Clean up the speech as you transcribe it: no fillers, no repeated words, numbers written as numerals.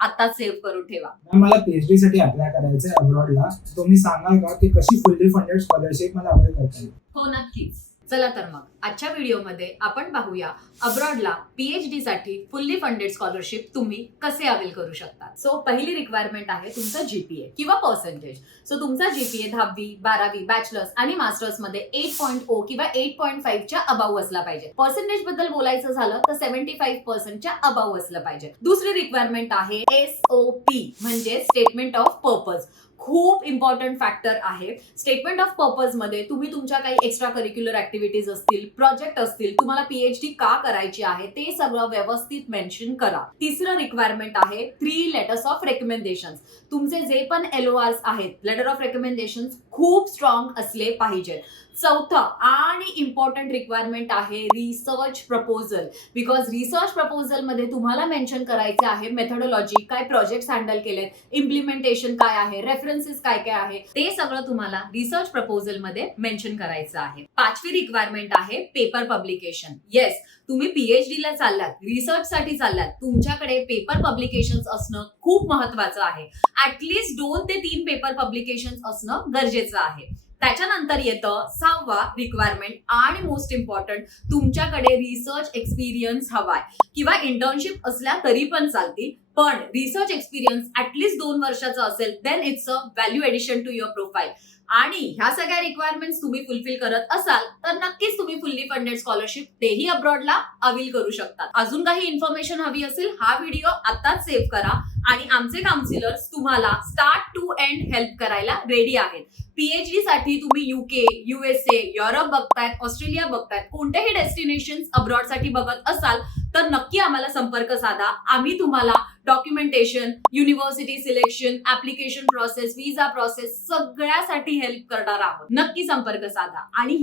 आताच सेव्ह करून ठेवा. मला पीएचडी साठी अप्लाय करायचंय अब्रॉडला. तुम्ही सांगाल का की कशी फुल्ली फंडेड स्कॉलरशिप मला अवेल करता येईल? हो, नक्कीच. चला तर मग आजच्या व्हिडिओमध्ये आपण पाहूया अब्रॉडला पीएचडी साठी फुल्ली फंडेड स्कॉलरशिप तुम्ही कसे अवेल करू शकता. सो पहिली रिक्वायरमेंट आहे तुमचा जीपीए किंवा पर्सेंटेज. सो तुमचा जीपीए 10वी 12वी बॅचलर्स आणि मास्टर्स मध्ये 8.0 किंवा 8.5 च्या अबाव असला पाहिजे. पर्सेंटेज बद्दल बोलायचं झालं तर 75% च्या अबाव असलं पाहिजे. दुसरी रिक्वायरमेंट आहे SOP म्हणजे स्टेटमेंट ऑफ पर्पज. खूप इम्पॉर्टंट फॅक्टर आहे. स्टेटमेंट ऑफ पर्पज मध्ये तुम्ही तुमच्या काही एक्स्ट्रा करिक्युलर ऍक्टिव्हिटीज असतील, प्रोजेक्ट असतील, तुम्हाला पीएचडी का करायची आहे ते सगळं व्यवस्थित मेन्शन करा. तिसरं रिक्वायरमेंट आहे 3 लेटर्स ऑफ रेकमेंडेशन. तुमचे जे पण LORs आहेत, लेटर ऑफ रेकमेंडेशन खूप स्ट्रॉंग असले पाहिजेत. चौथं आणि इम्पॉर्टंट रिक्वायरमेंट आहे research proposal. Because research proposal मध्ये तुम्हाला मेन्शन करायचे आहे मेथोडॉलॉजी, काय प्रोजेक्ट हँडल केलेत, इम्प्लिमेंटेशन काय आहे, रेफरन्सेस काय काय आहे, ते सगळं तुम्हाला रिसर्च प्रपोजल मध्ये मेन्शन करायचं आहे. पाचवी रिक्वायरमेंट आहे पेपर पब्लिकेशन. येस, तुम्ही पीएचडी ला चाललात, रिसर्च साठी चाललात, तुमच्याकडे पेपर पब्लिकेशन असणं खूप महत्वाचं आहे. ऍटलीस्ट 2 ते 3 पेपर पब्लिकेशन असणं गरजेचं आहे. त्याच्यानंतर येतं 6वा रिक्वायरमेंट आणि मोस्ट इम्पॉर्टंट, तुमच्याकडे रिसर्च एक्सपिरियन्स हवाय किंवा इंटर्नशिप असल्या तरी पण चालतील, पण रिसर्च एक्सपिरियन्स ऍटलीस्ट 2 वर्षाचा असेल then it's a value addition to your profile. आणि ह्या सगळ्या रिक्वायरमेंट्स तुम्ही फुलफिल करत असाल तर नक्कीच तुम्ही फुल्ली फंडेड स्कॉलरशिप तेही अब्रॉडला अवेल करू शकता. अजून काही इन्फॉर्मेशन हवी असेल हा व्हिडिओ आताच सेव्ह करा आणि आमचे काउन्सिलर्स तुम्हाला स्टार्ट टू एंड हेल्प करायला रेडी आहेत. पीएचडी साठी तुम्ही UK, USA, युरोप बघतायत, ऑस्ट्रेलिया बघतायत, कोणतेही डेस्टिनेशन अब्रॉड साठी बघत असाल तर नक्की आम्हाला संपर्क साधा. आम्ही तुम्हाला documentation, university selection, application process, visa process सगळ्यासाठी हेल्प करणार आहोत. नक्की संपर्क साधा आणि